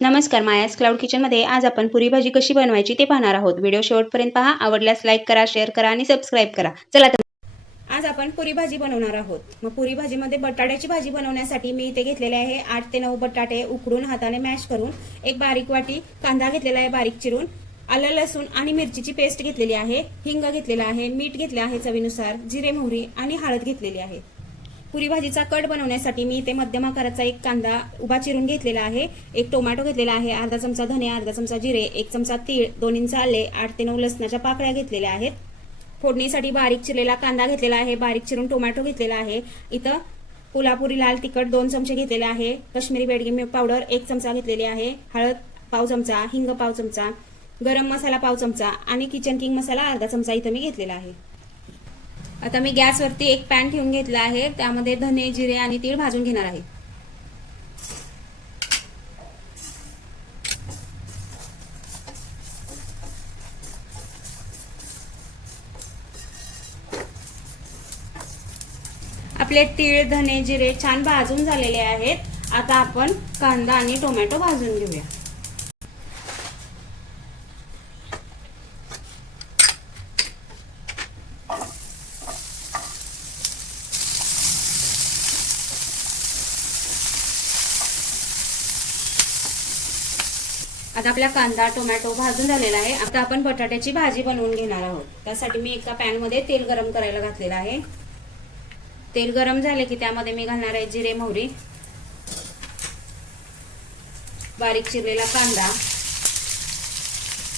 नमस्कार मायास क्लाउड किचनमध्ये आज आपण पुरी भाजी कशी बनवायची ते पाहणार आहोत. व्हिडिओ शेवटपर्यंत पहा आवडल्यास लाईक करा शेअर करा आणि सबस्क्राईब करा. चला तर आज आपण पुरी भाजी बनवणार आहोत. मग पुरी भाजीमध्ये बटाट्याची भाजी बनवण्यासाठी मी इथे घेतलेले आहे आठ ते नऊ बटाटे उकडून हाताने मॅश करून एक बारीक वाटी कांदा घेतलेला आहे बारीक चिरून आलं लसूण आणि मिरचीची पेस्ट घेतलेली आहे हिंग घेतलेला आहे मीठ घेतले आहे चवीनुसार जिरे मोहरी आणि हळद घेतलेली आहे. पुरी भाजीचा कट बनवण्यासाठी मी इथे मध्यम आकाराचा एक कांदा उभा चिरून घेतलेला आहे. एक टोमॅटो घेतलेला आहे अर्धा चमचा धने अर्धा चमचा जिरे एक चमचा तीळ दोन इंच आले आठ ते नऊ लसणाच्या पाकळ्या घेतलेल्या आहेत. फोडणीसाठी बारीक चिरलेला कांदा घेतलेला आहे बारीक चिरून टोमॅटो घेतलेला आहे. इथं कोल्हापुरी लाल तिखट दोन चमचे घेतलेले आहे कश्मीरी बेडगी पावडर एक चमचा घेतलेली आहे हळद पाव चमचा हिंग पाव चमचा गरम मसाला पाव चमचा आणि किचन किंग मसाला अर्धा चमचा इथं मी घेतलेला आहे. आता मी गॅसवरती एक पॅन ठेवून घेतला आहे. त्यामध्ये धने जिरे आणि तीळ भाजून घेणार आहे. आपले तीळ धने जिरे छान भाजून झालेले आहेत. आता आपण कांदा आणि टोमॅटो भाजून घेऊया. आता आपला कांदा टोमॅटो भाजून झालेला आहे. आता आपण बटाट्याची भाजी बनवून घेणार आहोत. त्यासाठी मी एका पॅनमध्ये तेल गरम करायला घातलेलं आहे. तेल गरम झाले की त्यामध्ये मी घालणार आहे जिरे मोहरी. बारीक चिरलेला कांदा.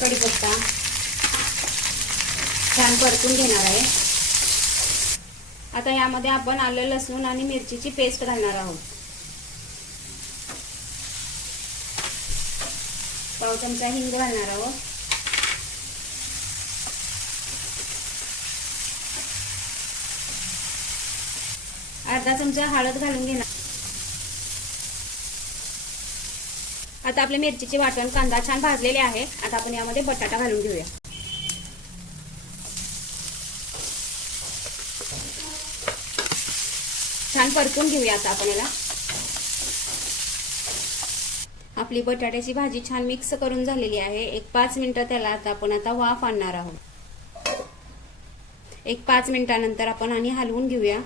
कढीपत्ता. छान परतून घेणार आहे. आता यामध्ये आपण आलं लसूण आणि मिरचीची पेस्ट घालणार आहोत. पाव चमचा हिंग घालणार आहोत अर्धा चमचा हळद घालून घेणार. आता आपले मिरचीचे वाटण कांदा छान भाजलेले आहे. आता आपण यामध्ये बटाटा घालून घेऊया. छान परतून घेऊया आता आपण याला. आपली बटाट्याची भाजी छान मिक्स करून झालेली आहे. एक पाच मिनिटं त्याला आता आपण आता वाफ आणणार आहोत. एक पाच मिनिटानंतर आपण आणि हलवून घेऊया.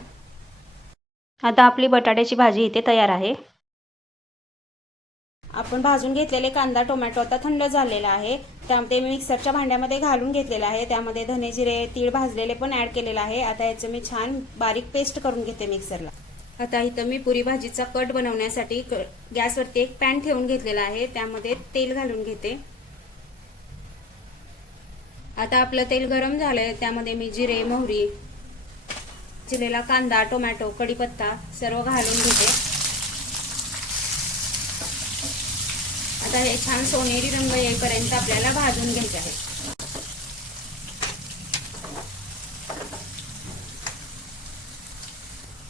आता आपली बटाट्याची भाजी इथे तयार आहे. आपण भाजून घेतलेले कांदा टोमॅटो आता थंड झालेला आहे. त्यामध्ये मी मिक्सरच्या भांड्यामध्ये घालून घेतलेला आहे. त्यामध्ये धने जिरे तीळ भाजलेले पण ॲड केलेलं आहे. आता याचं मी छान बारीक पेस्ट करून घेते मिक्सरला. आता इथं मी पुरी भाजीचा कट बनवण्यासाठी गॅसवरती एक पॅन ठेवून घेतलेला आहे. त्यामध्ये तेल घालून घेते. आता आपलं तेल गरम झालंय. त्यामध्ये मी जिरे मोहरी चिरलेला कांदा टोमॅटो कढीपत्ता सर्व घालून घेते. आता हे छान सोनेरी रंग येईपर्यंत आपल्याला भाजून घ्यायचे आहे.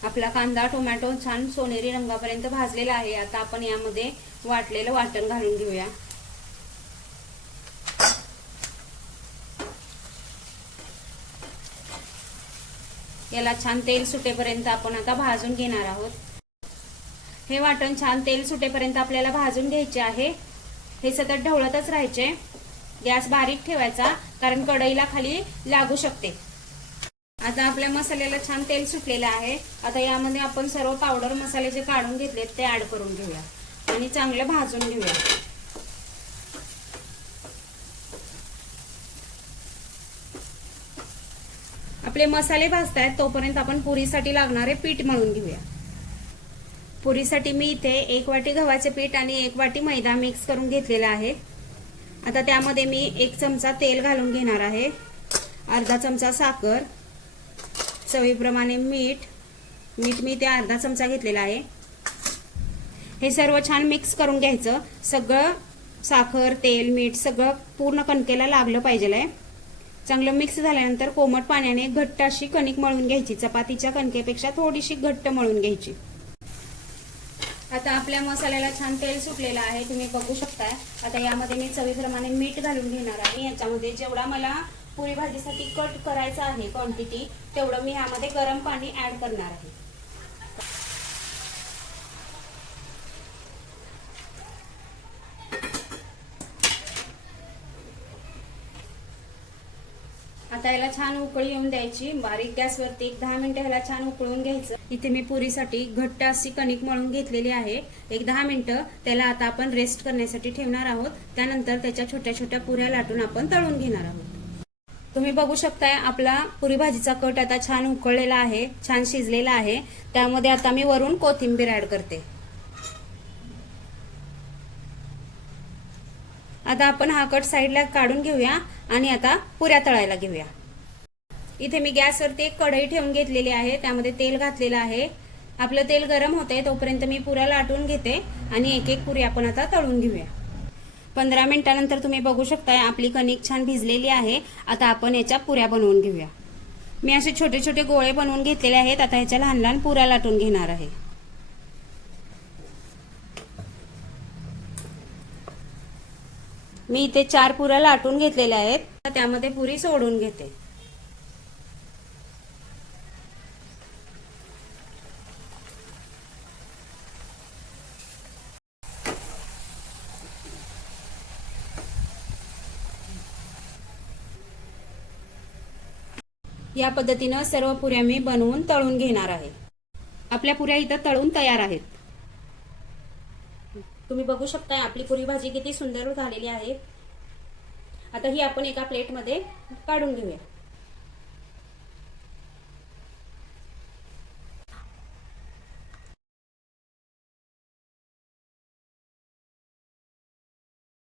आपला कांदा टोमॅटो छान सोनेरी रंगापर्यंत भाजलेला आहे. आता आपण यामध्ये वाटलेलं वाटण घालून घेऊया. याला छान तेल सुटेपर्यंत आपण आता भाजून घेणार आहोत. हे वाटण छान तेल सुटेपर्यंत आपल्याला भाजून घ्यायचे आहे. हे सतत ढवळतच राहायचे. गॅस बारीक ठेवायचा कारण कढईला खाली लागू शकते. आता आपल्या मसाल्याला छान तेल सुटलेलं आहे. आता यामध्ये आपण सर्व पावडर मसाले जे काढून घेतलेत ते ऍड करून घेऊया. आणि चांगलं भाजून घेऊया. आपले मसाले भाजत आहेत तोपर्यंत आपण पुरीसाठी लागणारे पीठ मळून घेऊया. पुरीसाठी मी इथे एक वाटी गव्हाचे पीठ आणि एक वाटी मैदा मिक्स करून घेतलेला आहे. आता त्यामध्ये मी एक चमचा तेल घालून घेणार आहे. अर्धा चमचा साखर. चवीप्रमाणे मीठ मीठ मी ते अर्धा चमचा घेतलेला आहे. हे सर्व छान मिक्स करून घ्यायचं. सगळं साखर तेल मीठ सगळं पूर्ण कणकेला लागलं पाहिजे आहे. चांगलं मिक्स झाल्यानंतर कोमट पाण्याने घट्ट अशी कणिक मळून घ्यायची. चपातीच्या कणकेपेक्षा थोडीशी घट्ट मळून घ्यायची. आता आपल्या मसाल्याला छान तेल सुटलेलं आहे. तुम्ही बघू शकताय. आता यामध्ये मी चवीप्रमाणे मीठ घालून घेणार आहे. याच्यामध्ये जेवढा मला पुरी भाजीसाठी कट करायचं आहे क्वांटिटी तेवढं मी ह्यामध्ये गरम पाणी ॲड करणार आहे. आता याला छान उकळी येऊन द्यायची. बारीक गॅसवरती एक दहा मिनिटं ह्याला छान उकळून घ्यायचं. इथे मी पुरीसाठी घट्ट अशी कणिक मळून घेतलेली आहे. एक दहा मिनिटं त्याला आता आपण रेस्ट करण्यासाठी ठेवणार आहोत. त्यानंतर त्याच्या छोट्या छोट्या पुऱ्या लाटून आपण तळून घेणार आहोत. तुम्ही बघू शकताय आपला पुरी भाजीचा कट आता छान उकळलेला आहे छान शिजलेला आहे. त्यामध्ये आता मी वरून कोथिंबीर ऍड करते. आता आपण हा कट साईडला काढून घेऊया आणि आता पुऱ्या तळायला घेऊया. इथे मी गॅसवरती एक कढई ठेवून घेतलेली आहे त्यामध्ये तेल घातलेलं आहे. आपलं तेल गरम होतंय तोपर्यंत मी पुऱ्या लाटून घेते आणि एक एक पुरी आपण आता तळून घेऊया. पंधरा मिनिटानंतर तुम्ही बघू शकताय आपली कणिक छान भिजलेली आहे. आता आपण याच्या पुऱ्या बनवून घेऊया. मी असे छोटे छोटे गोळे बनवून घेतलेले आहेत आता ह्याच्या लहान लहान पुऱ्या लाटून घेणार आहे. मी इथे चार पुऱ्या लाटून घेतलेल्या आहेत. त्यामध्ये पुरी सोडून घेते. या पद्धतीनं सर्व पुऱ्या मी बनवून तळून घेणार आहे. आपल्या पुऱ्या इथं तळून तयार आहेत. तुम्ही बघू शकताय आपली पुरी भाजी किती सुंदर झालेली आहे. आता ही आपण एका प्लेटमध्ये काढून घेऊया.